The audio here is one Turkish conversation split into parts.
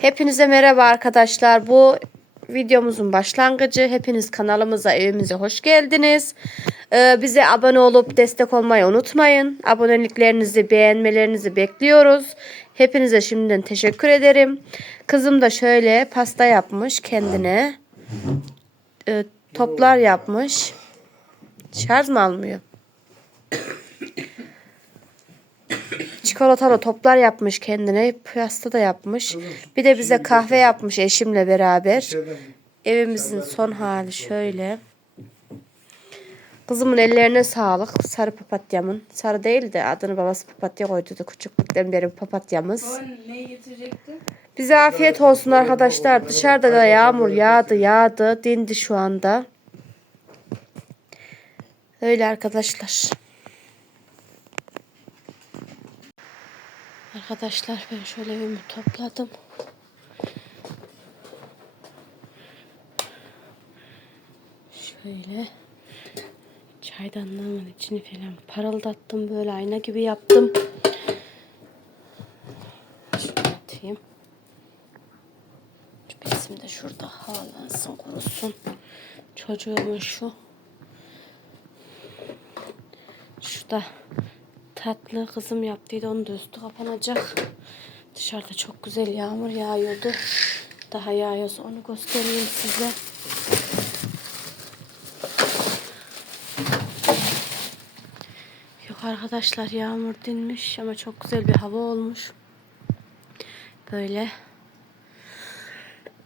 Hepinize merhaba arkadaşlar. Bu videomuzun başlangıcı. Hepiniz kanalımıza, evimize hoş geldiniz. Ee, bize abone olup destek olmayı unutmayın. Aboneliklerinizi, beğenmelerinizi bekliyoruz. Hepinize şimdiden teşekkür ederim. Kızım da şöyle pasta yapmış kendine. Ee, toplar yapmış. Şarj mı almıyor? Çikolatalı toplar yapmış kendine. Pasta da yapmış. Bir de bize kahve yapmış eşimle beraber. Evimizin son hali şöyle. Kızımın ellerine sağlık. Sarı papatyamın. Sarı değil de adını babası papatya koydu da küçüklükten beri papatyamız. Ne getirecekti? Bize afiyet olsun arkadaşlar. Dışarıda da yağmur yağdı yağdı. Dindi şu anda. Öyle arkadaşlar. Arkadaşlar ben şöyle evimi topladım. Şöyle çaydanlığımın içini falan parıldattım. Böyle ayna gibi yaptım. Şöyle atayım. Şu de şurada havalansın kurusun. Çocuğumun şu. Şurada tatlı kızım yaptıydı. Onun da üstü kapanacak. Dışarıda çok güzel yağmur yağıyordu. Daha yağıyorsa onu göstereyim size. Yok arkadaşlar yağmur dinmiş ama çok güzel bir hava olmuş. Böyle.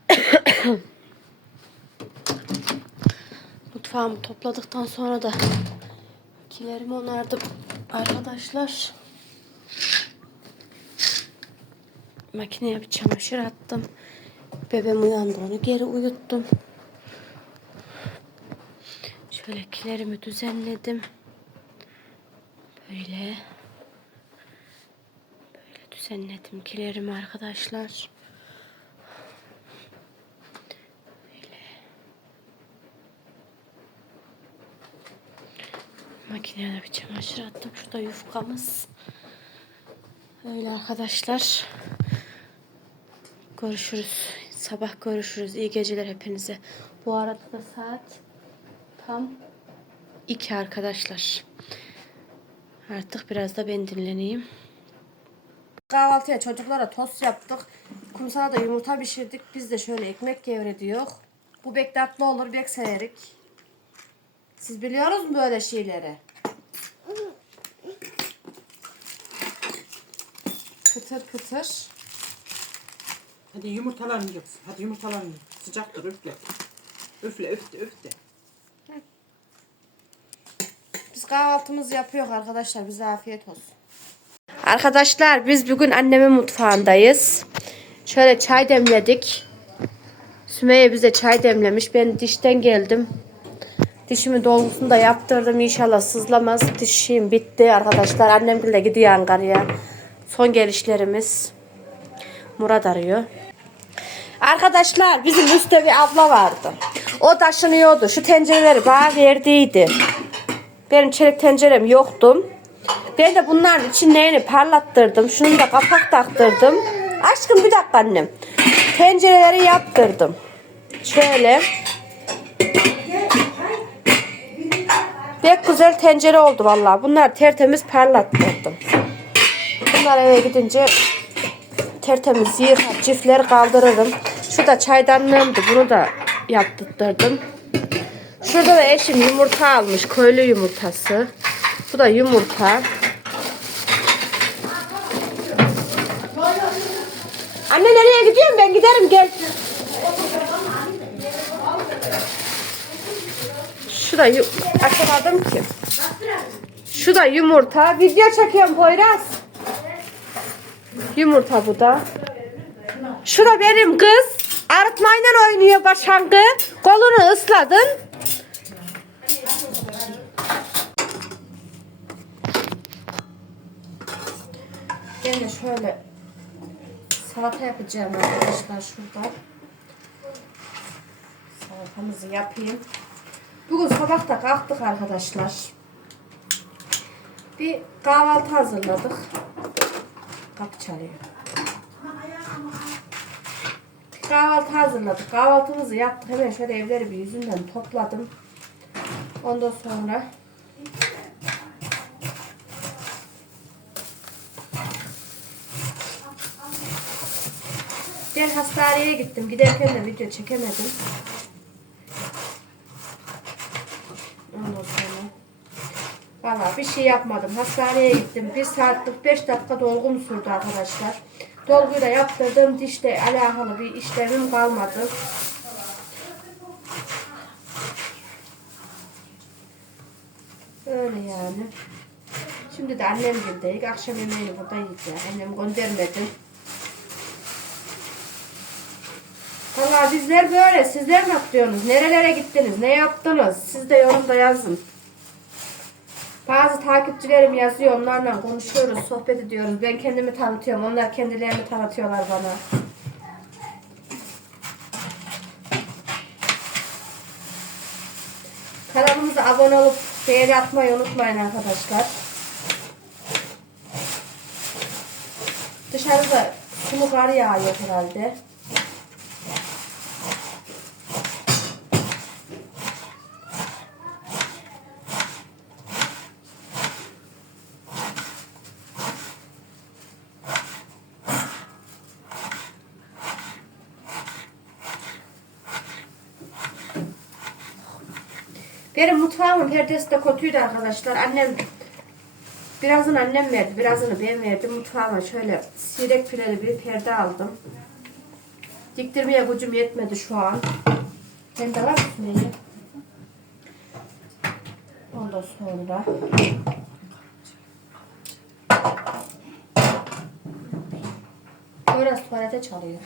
Mutfağımı topladıktan sonra da kilerimi onardım arkadaşlar. Makineye bir çamaşır attım. Bebem uyandı onu geri uyuttum. Şöyle kilerimi düzenledim. Böyle. Böyle düzenledim kilerimi arkadaşlar. Makineye de bir çamaşır attım. Şurada yufkamız. Öyle arkadaşlar. Görüşürüz. Sabah görüşürüz. İyi geceler hepinize. Bu arada da saat tam 2 arkadaşlar. Artık biraz da ben dinleneyim. Kahvaltıya çocuklara tost yaptık. Kumsala da yumurta pişirdik. Biz de şöyle ekmek gevrediyor. Bu bek tatlı olur, bek severik. Siz biliyorsunuz mu böyle şeyleri? Kıtır kıtır. Hadi yumurtalarını yap. Hadi yumurtalarını yap. Sıcaktır üfle. Üfle üfle üfle. Biz kahvaltımızı yapıyoruz arkadaşlar. Bize afiyet olsun. Arkadaşlar biz bugün annemin mutfağındayız. Şöyle çay demledik. Sümeyye bize çay demlemiş. Ben dişten geldim. Dişimi dolgusunu da yaptırdım. İnşallah sızlamaz. Dişim bitti arkadaşlar. Annem bile gidiyor Ankara'ya. Son gelişlerimiz. Murat arıyor. Arkadaşlar bizim üstte bir abla vardı. O taşınıyordu. Şu tencereleri bana verdiydi. Benim çelik tencerem yoktu. Ben de bunların içlerini parlattırdım. Şunu da kapak taktırdım. Aşkım bir dakika annem. Tencereleri yaptırdım. Şöyle. Pek güzel tencere oldu vallahi. Bunlar tertemiz parlattırdım. Bunlar eve gidince tertemiz yıkar, çiftleri kaldırırım. Şu da çaydanlığımdı. Bunu da yaptırdım. Şurada da eşim yumurta almış. Köylü yumurtası. Bu da yumurta. Anne nereye gidiyorsun? Ben giderim gel. Şu da açamadım ki. Şu da yumurta. Video çekiyorum Poyraz. Yumurta bu da. Şu da benim kız. Arıtmayla oynuyor başangı. Kolunu ısladın. Ben de şöyle salata yapacağım arkadaşlar şurada. Salatamızı yapayım. Bugün sabah da kalktık arkadaşlar. Bir kahvaltı hazırladık. Kapı çalıyor. kahvaltı hazırladık. Kahvaltımızı yaptık. Hemen şöyle evleri bir yüzünden topladım. Ondan sonra Ben hastaneye gittim. Giderken de video çekemedim. Ondan sonra Valla bir şey yapmadım. Hastaneye gittim. Bir saatlik 5 dakika dolgum sürdü arkadaşlar. Dolguyu da yaptırdım. Dişle alakalı bir işlemim kalmadı. Öyle yani. Şimdi de annem girdeyik. Akşam yemeğini burada yiyeceğiz. Annem göndermedi. Valla bizler böyle. Sizler ne yapıyorsunuz? Nerelere gittiniz? Ne yaptınız? Siz de yorumda yazın. Bazı takipçilerim yazıyor. Onlarla konuşuyoruz, sohbet ediyoruz. Ben kendimi tanıtıyorum. Onlar kendilerini tanıtıyorlar bana. Kanalımıza abone olup beğeni atmayı unutmayın arkadaşlar. Dışarıda sulu kar yağıyor herhalde. Benim mutfağımın perdesi de kötüydü arkadaşlar. Annem birazını annem verdi, birazını ben verdim. Mutfağıma şöyle sirek fileli bir perde aldım. Diktirmeye gücüm yetmedi şu an. Sen de var mısın Ece? Ondan sonra Biraz tuvalete çalıyor.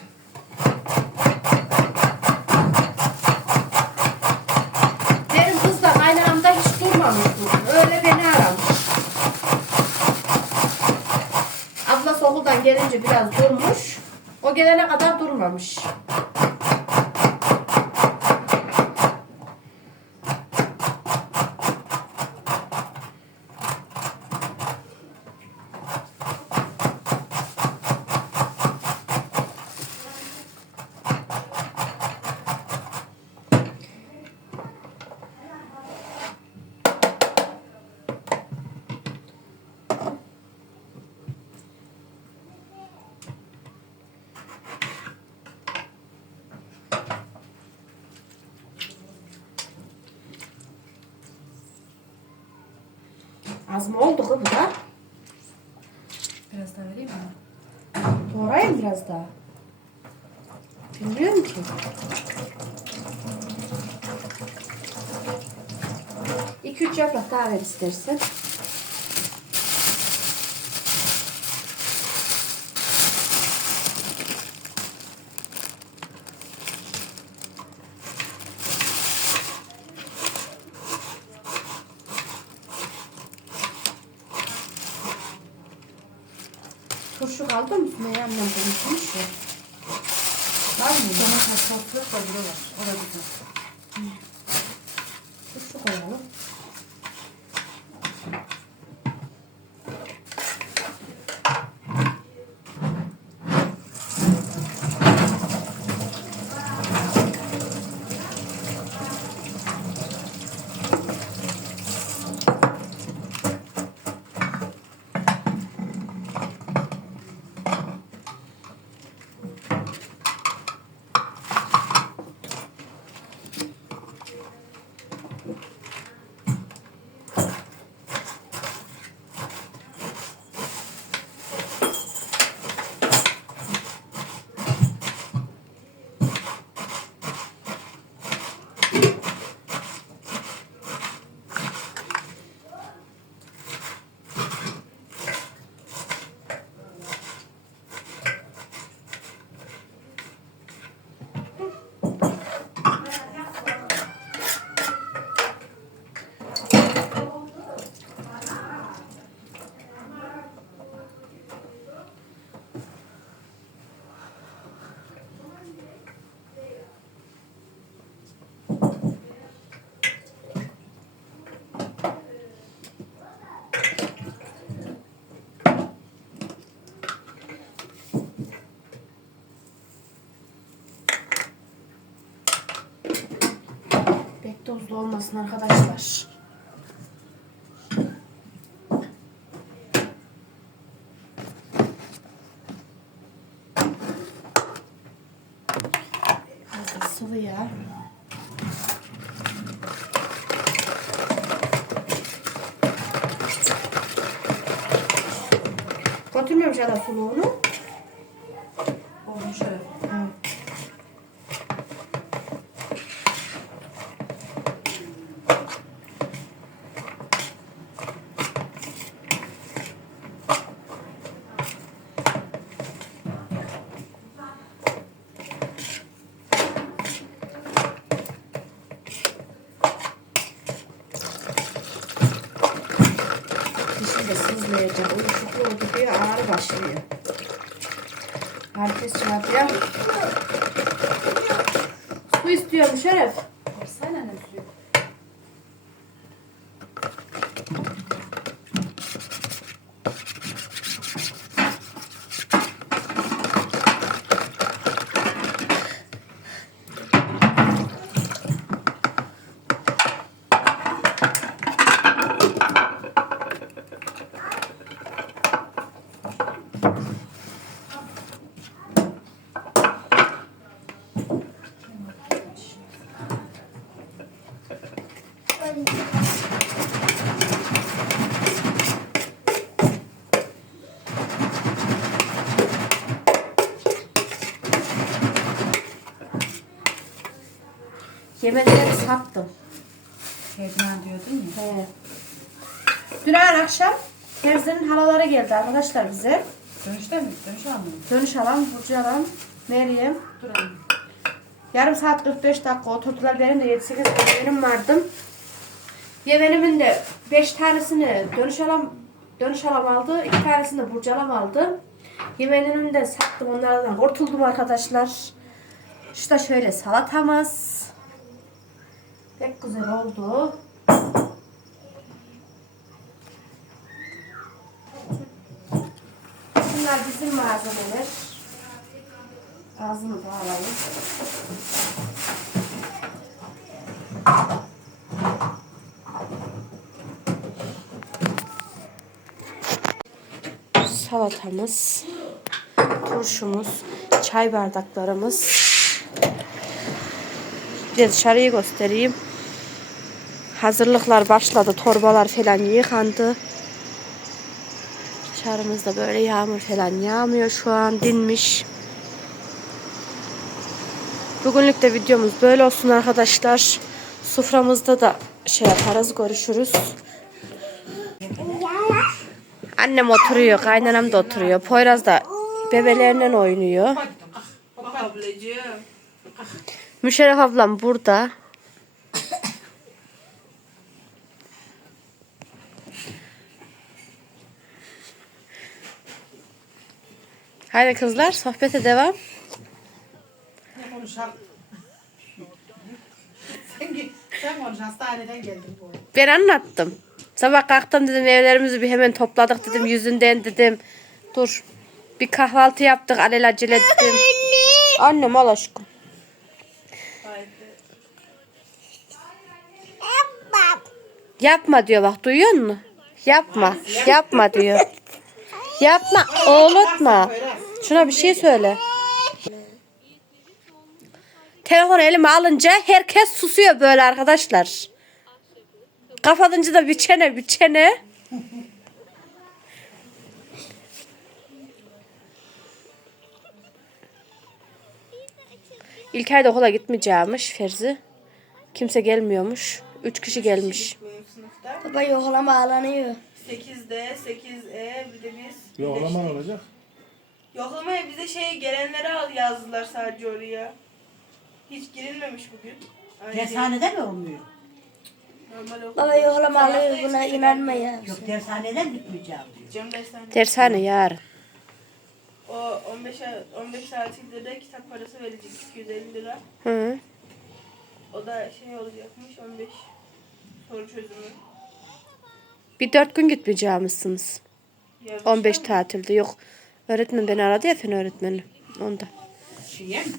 Benim kız da kaynağımda hiç durmamış bugün. Öyle beni aramış. Ablası okuldan gelince biraz durmuş. O gelene kadar durmamış. Mı oldu kız bu da? Biraz daha vereyim mi? Doğrayayım biraz daha. Bilmiyorum ki. İki üç yaprak daha ver istersen. Turşu kaldı mı? Sümeyye annem konuşmuş ya. Var mı? Domates burada var. O da güzel. Tuzlu olmasın arkadaşlar. Biraz da sıvı yağ. Suluğunu. Olmuş öyle. Dişi de sızlayacak. Uyuşuklu oldu diye ağrı başlıyor. Herkes şey yapıyor. Su istiyorum Şeref. Sana ne suyu? Yemekleri sattım. Hedman diyordun ya. He. Dün akşam Halaları geldi arkadaşlar bize. Dönüşte mi? Dönüş almıyor. Dönüş alan, Burcu alan, Meryem. Dur anne. Yarım saat 45 dakika oturdular. Benim de 7-8 benim vardım. Yemenimin de 5 tanesini dönüş alam, dönüş alam aldı. 2 tanesini de Burcu alam aldı. Yemenimi de sattım onlardan. Kurtuldum arkadaşlar. Da şöyle salatamız. Pek güzel oldu. Bizim malzemeler. Ağzını bağlayayım. Salatamız, turşumuz, çay bardaklarımız. Bir de dışarıyı göstereyim. Hazırlıklar başladı. Torbalar falan yıkandı. Dışarımızda böyle yağmur falan yağmıyor şu an dinmiş. Bugünlük de videomuz böyle olsun arkadaşlar. Suframızda da şey yaparız görüşürüz. Annem oturuyor, kaynanam da oturuyor. Poyraz da bebelerinden oynuyor. Ablacığım. Müşerref ablam burada. Haydi kızlar sohbete devam. Ne konuşalım? sen, git- sen konuş hastaneden geldin bu. Ben anlattım. Sabah kalktım dedim evlerimizi bir hemen topladık dedim yüzünden dedim. Dur bir kahvaltı yaptık alelacele dedim. Annem al aşkım. Yapma diyor bak duyuyor musun? Yapma. Yapma diyor. Yapma. Oğlutma. Şuna bir şey söyle. Telefonu elime alınca herkes susuyor böyle arkadaşlar. Kapatınca da bir çene bir çene. İlker de okula gitmeyeceğimiş Ferzi. Kimse gelmiyormuş. Üç kişi gelmiş. Baba yoklama ağlanıyor. 8D, 8E bir de biz. Yoklama olacak. Yoklamaya bize şey gelenleri al yazdılar sadece oraya. Hiç girilmemiş bugün. Aynı Dershanede mi olmuyor? Normal okul. Baba yoklama Sabah da alıyor buna eksik inanma gelmiyor. ya. Yok dershaneden gitmeyeceğim diyor. Cem dershane. Dershane yarın. O 15 a- 15 saatinde de kitap parası verecek 250 lira. Hı. O da şey olacakmış 15 soru çözümü. Bir dört gün gitmeyeceğimizsiniz. Yazmışlar 15 mı? tatilde yok. Öğretmen beni aradı ya fen öğretmeni. Onda. Şeye mi?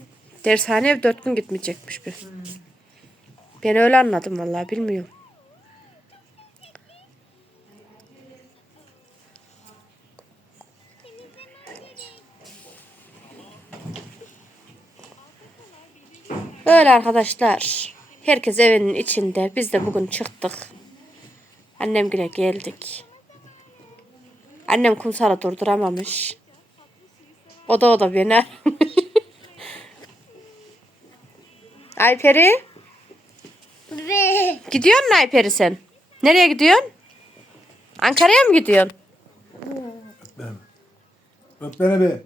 Dershaneye dört gün gitmeyecekmiş bir. Ben öyle anladım vallahi bilmiyorum. Öyle arkadaşlar. Herkes evinin içinde. Biz de bugün çıktık. Annem güne geldik. Annem kumsala durduramamış. O da o da beni aramış. Ayperi. Gidiyor musun Ayperi sen? Nereye gidiyorsun? Ankara'ya mı gidiyorsun? Ben. Öp beni be.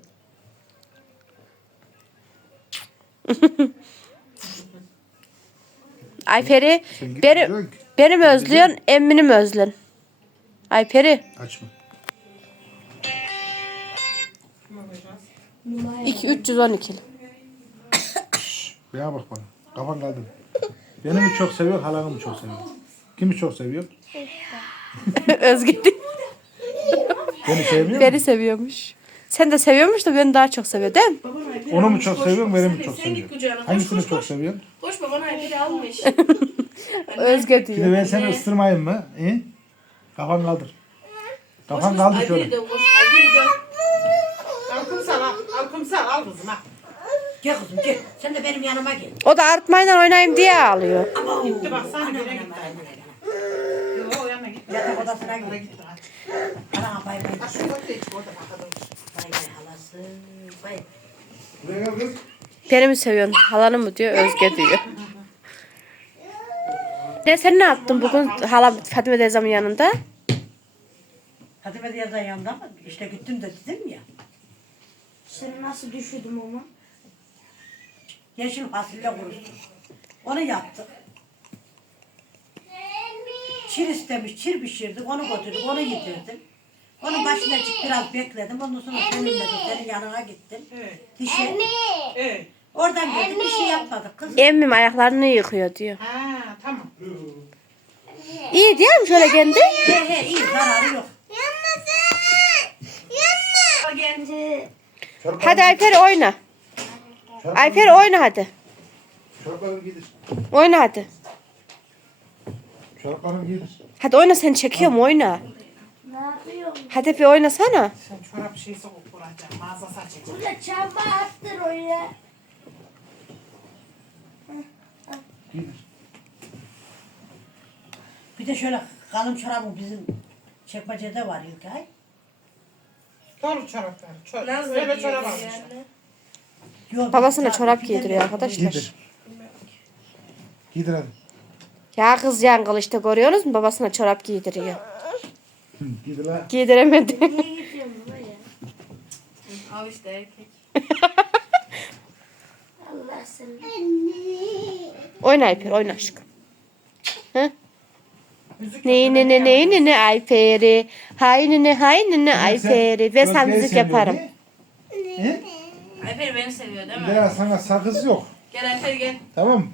Ayperi Sen beni, gitmeyeceksin ki. beni mi özlüyorsun, emmini mi özlüyorsun? Ayperi. Açma. 2 312. Bana bak bana. Kafan kaldı. Beni mi çok seviyor, halanı mı çok seviyor? Kimi çok seviyor? Özge değil. Beni sevmiyor Beni mu? seviyormuş. Sen de seviyormuş da beni daha çok seviyor değil mi? Baban Onu mu almış, çok koş, seviyor, koş. beni mi çok Sen git seviyor? kucağına. Koş Hangisini koş çok koş. seviyorsun? Koş baban Ayber'i almış. Özge Şimdi diyor. ben seni ıstırmayayım mı? İyi? Kafan kaldır. Kafan kaldır şöyle. de koş. De. Al al. Al kumsal al kızım al. Gel kızım gel. Sen de benim yanıma gel. O da artmayla oynayayım diye ağlıyor. Ama Gitti bak sana Anam, geri anam, gitti. anam, anam. Yo o yana gitti. Yatak odasına gitti. Ana bay bay. Ortaya çık orada bakalım. Bay bay halası. Bay. Buraya gel kız. Beni mi seviyorsun? Halanı mı diyor, Özge diyor. Ne sen ne yaptın bugün hala Fatime teyzemin yanında? Fatime Diyaz'ın yanında mı? İşte gittim de dedim ya. Seni nasıl düşürdüm ama? Yeşil fasulye kurusu. Onu yaptık. Çir istemiş, çir pişirdik, onu götürdük, onu yedirdim. Onun başına çık biraz bekledim. Ondan sonra seninle de senin yanına gittim. Evet. Dişe. Evet. Oradan geldim, bir şey yapmadık kız. Emmim ayaklarını yıkıyor diyor. Ha tamam. İyi diyor mu şöyle kendi? He he iyi, zararı yok. Hadi Ayfer oyna. Ayfer oyna hadi. Oyna hadi. Hadi oyna sen çekiyorum oyna. Ne yapıyorsun? Hadi bir oynasana. Sen çorap şeysi kuracağım. Mağaza saçacağım. Burada çamba attır oraya. Giydir. Bir de şöyle kalın çorabı bizim çekmecede var İlkay. Dolu çoraplar. Çor Nasıl Öyle çorap almış. yani? Yok, Babasına çorap giydiriyor arkadaşlar. Giydir. Giydir hadi. Ya kız yangıl işte görüyorsunuz mu? Babasına çorap giydiriyor. Giydir la. Giydiremedi. Al işte erkek. Allah seni. oyna Ayfer oyna aşkım. Müzik Ne ne ne ne ne ne Ayfer'i. Hay ne ne hay ne ne Ayfer'i. Ben sana müzik yaparım. He? Ayfer beni seviyor değil mi? Bir daha sana sakız yok. Gel Ayfer gel. Tamam mı?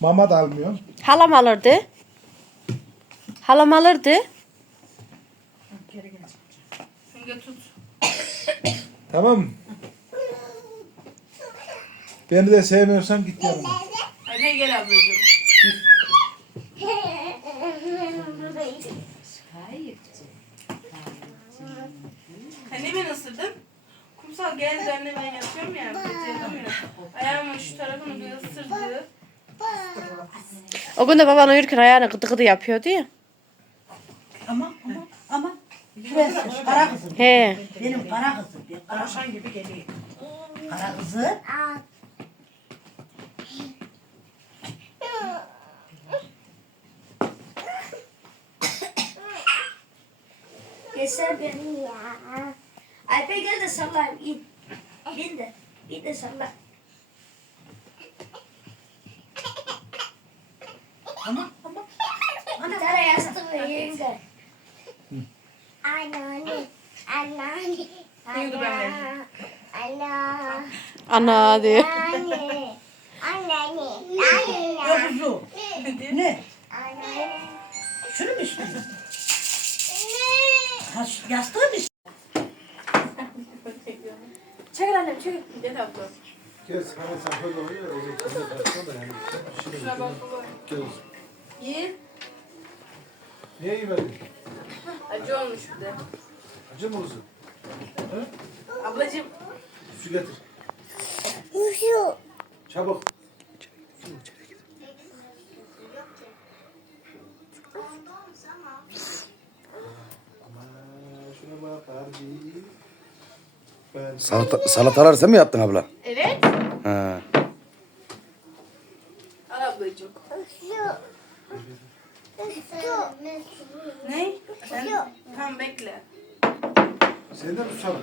Mama da almıyor. Halam alırdı. Halam alırdı. Geri gelecek. Şimdi tut. Tamam mı? Beni de sevmiyorsan git yanıma. Ayfer gel ablacığım. Sen beni ısırdın? Kumsal geldi anne ben yatıyorum ya. Ayağımın şu tarafını bir ısırdı. O gün de baban uyurken ayağını gıdı gıdı yapıyordu ya. Ama ama ama. Şurası kara kızım. He. Benim kara kızım. Benim kara, Tavşan gibi geliyor. kara kızı. Keser beni ya. Aype gel de sallayayım. İn. Bin de. Bin de salla. Ama ama. Bir tane yastık vereyim de. Anneanne, anneanne, Duygu ben verdim. anne, Ana diyor. anne, anneanne, anne, Yorucu. Ne? anneanne. Şunu mu istiyorsun? Ha, şu yastığı mı? Çekil annem çekil. Gel abla. Sana sen böyle oluyor. Öyle kendi karşısına da yani. Şuna bak baba. Gel. Ye. Niye yemedin? Acı olmuş bir de. Acı mı kızım? Ablacığım. Su getir. Şu. Çabuk. Aman şuna bak harbi. Ben Salata, salatalar sen mi yaptın abla? Evet. Ha. Al ablacığım. Ne? Sen tam bekle. Sen de tutalım.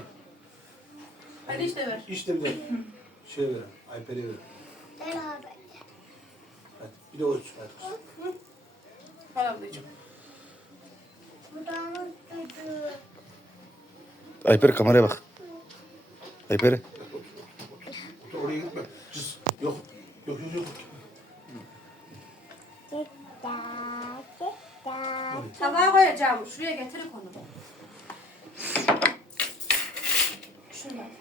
Hadi işte ver. İşte bir de şey ver. Ayper'e ver. Beraber. Hadi bir de o. Hadi. Al ablacığım. Buranın çocuğu. Ayper kameraya bak. Ayper. Otur oraya gitme. Cız. Yok. Yok yok yok. Tabağa koyacağım. Şuraya getirip onu.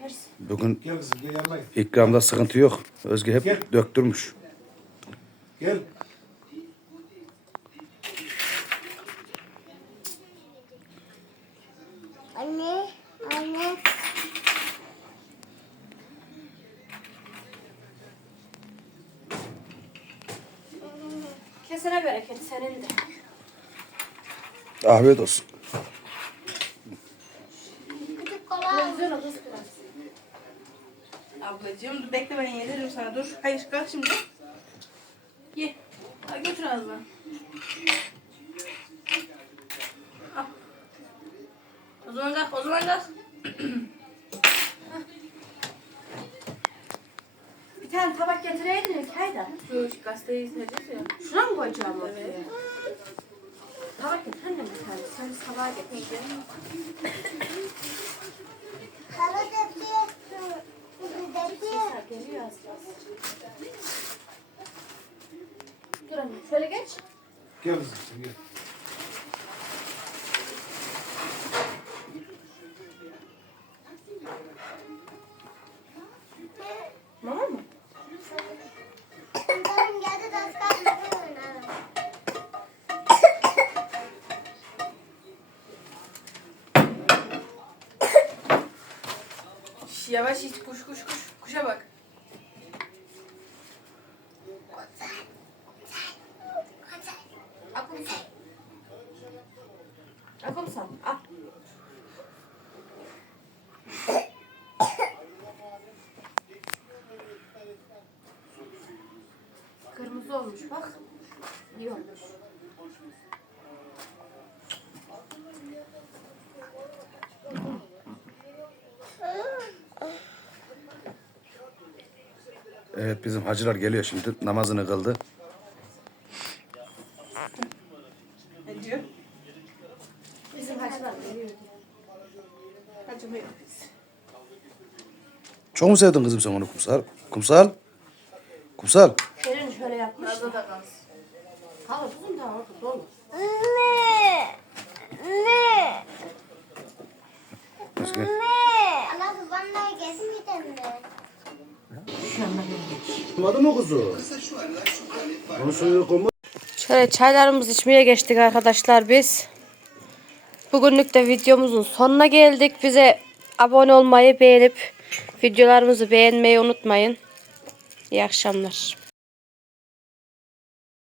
Versin. Bugün Gel kızım gel. ikramda sıkıntı yok. Özge hep Gel. döktürmüş. Gel. Anne. Anne. Kesene bereket senin de. Afiyet olsun. Ablacığım dur bekle ben yediririm sana dur. Hayır kalk şimdi. Ye. Al götür ağzına. Al. O zaman kalk o zaman kalk. Bir tane tabak getireydin Haydar. Şu gazeteyi sileceğiz ya. Şuna mı koyacağım ortaya? Tabak getir annem bir tane. Sen de tabağa getir. Kara döküyorsun. Döküyor. Geliyor az. Dur geç. Gel gel. Yavaş iç kuş kuş kuş. Kuşa bak. Akum san. Akum san. Al. Kırmızı olmuş bak. İyi olmuş. Evet bizim hacılar geliyor şimdi. Namazını kıldı. Ne diyor? Bizim hacılar geliyor. Acımıyor biz. Çok mu sevdin kızım sen onu kumsal? Kumsal? Kumsal. Senin şöyle yapmış. Fazla da kalsın. Kalır kızım da orada. Anne. Anne. Özge. Anne. Allah bana gezmeyeceğim de. Olmadı mı kuzu? Onu koyma. Şöyle çaylarımızı içmeye geçtik arkadaşlar biz. Bugünlük de videomuzun sonuna geldik. Bize abone olmayı beğenip videolarımızı beğenmeyi unutmayın. İyi akşamlar.